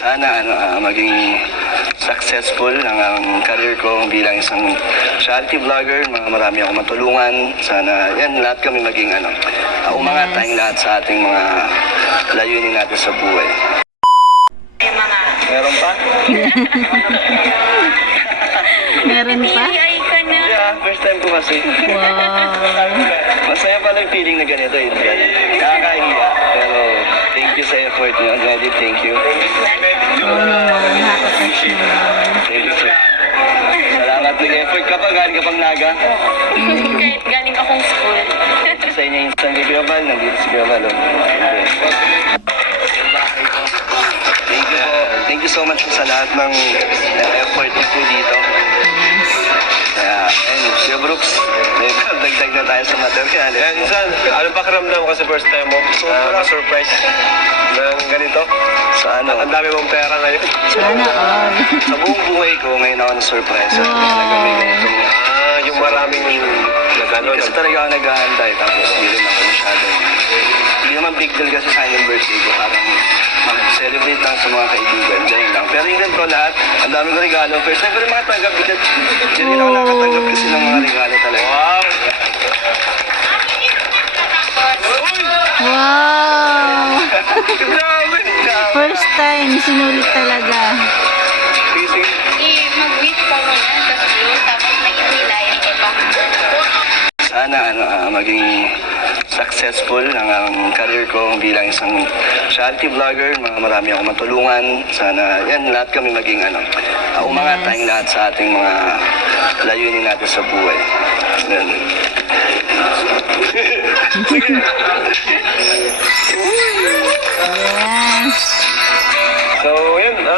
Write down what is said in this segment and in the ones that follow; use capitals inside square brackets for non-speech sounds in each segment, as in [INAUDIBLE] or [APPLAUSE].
sana ano, ah, maging successful ang, ang career ko bilang isang charity vlogger. Mga marami akong matulungan. Sana yan, lahat kami maging ano, uh, umangat Yes. tayong lahat sa ating mga layunin natin sa buhay. Meron pa? [LAUGHS] Meron pa? Yeah, first time ko kasi. Wow. Masaya pala yung feeling na ganito. Yun, Nakakahiya. Pero thank you sa effort niyo. Already, thank you. Thank you, sir. Salamat ng effort ka pa. Galing ka pang naga. [LAUGHS] Kahit galing akong school. [LAUGHS] Sa inyo yung Kuya Val. Nandito si Val. oh. Thank you po. Thank you so much po sa lahat ng effort niyo po dagdag na tayo sa material. Kaya insan, ano pa karamdam kasi first time mo? Uh, surprise ng ganito? Sa ano, Ang dami mong pera ngayon. Sana all. [LAUGHS] sa buong buhay ko, ngayon ako na surprise. Wow. Ko itong Ah, yung maraming nagano. Kasi talaga ako naghahantay tapos hindi rin ako masyado. Hindi naman big deal kasi sa akin yung birthday ko. Parang mag-celebrate lang sa mga kaibigan. Ganyan lang. Pero yung ganito lahat, ang dami ko regalo. First time ko rin makatanggap hindi rin ako nakatanggap kasi ng mga regalo talaga. Wow! Wow! First time, sinulit talaga. Eh. Sana ano, ah, maging successful ang, ang career ko bilang isang charity vlogger. Mga marami akong matulungan. Sana yan, lahat kami maging ano, ah, umangat Yes. tayong lahat sa ating mga layunin natin sa buhay. Yan.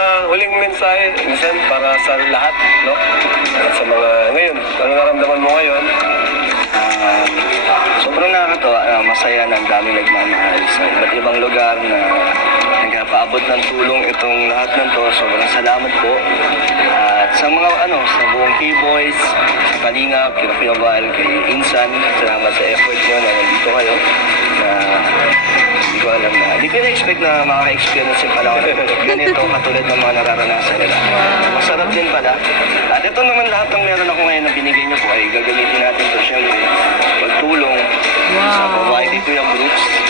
Ah, huling mensahe, minsan para sa lahat, no? At sa mga, ngayon, ano naramdaman mo ngayon? Um, sobrang nakakatawa, ah, masaya na ang daming nagmamahal sa iba't ibang lugar na nagpaabot ng tulong itong lahat ng to. Sobrang salamat po. At sa mga ano, sa buong K-Boys, sa Kalingap, kina Val, kay Insan, salamat sa effort nyo na nandito kayo. Ko na-expect na makaka-experience yung pala ako [LAUGHS] ng ganito katulad ng mga nararanasan nila. Masarap din pala. At ito naman lahat ng meron ako ngayon na binigay niyo po ay gagamitin natin ito syempre pagtulong sa Wow. babae ni Kuya Brooks. Good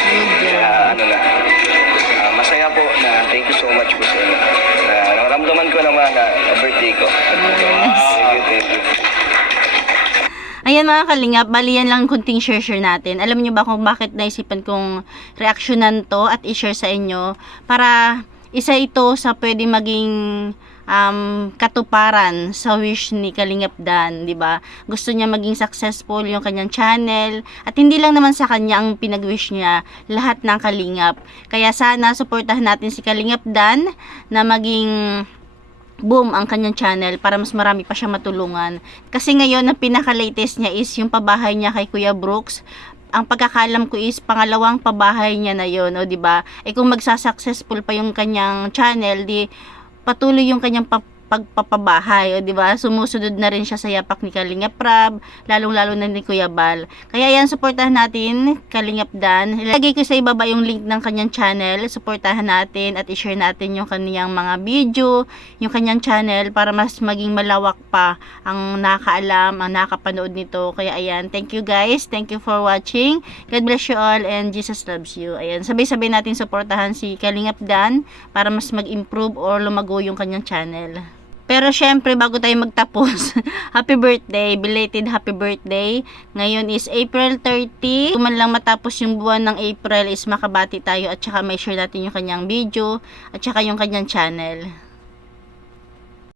Ayan mga kalingap, bali yan lang kunting share-share natin. Alam niyo ba kung bakit naisipan kong reaksyonan to at i-share sa inyo? Para isa ito sa pwede maging um, katuparan sa wish ni Kalingap Dan, di ba? Gusto niya maging successful yung kanyang channel at hindi lang naman sa kanya ang pinag-wish niya, lahat ng Kalingap. Kaya sana suportahan natin si Kalingap Dan na maging boom ang kanyang channel para mas marami pa siya matulungan. Kasi ngayon, ang pinaka-latest niya is yung pabahay niya kay Kuya Brooks. Ang pagkakalam ko is pangalawang pabahay niya na yon, o di ba? Eh kung magsa-successful pa yung kanyang channel, di patuloy yung kanyang pa- pagpapabahay, o di ba? Sumusunod na rin siya sa yapak ni Kalingap Rab, lalong-lalo na ni Kuya Bal. Kaya yan, suportahan natin Kalingap Dan. Ilagay ko sa ibaba yung link ng kanyang channel. Suportahan natin at i-share natin yung kanyang mga video, yung kanyang channel para mas maging malawak pa ang nakaalam, ang nakapanood nito. Kaya ayan, thank you guys. Thank you for watching. God bless you all and Jesus loves you. Ayan, sabay-sabay natin suportahan si Kalingap Dan para mas mag-improve or lumago yung kanyang channel. Pero syempre, bago tayo magtapos, [LAUGHS] happy birthday, belated happy birthday. Ngayon is April 30. Kung man lang matapos yung buwan ng April is makabati tayo at saka may share natin yung kanyang video at saka yung kanyang channel.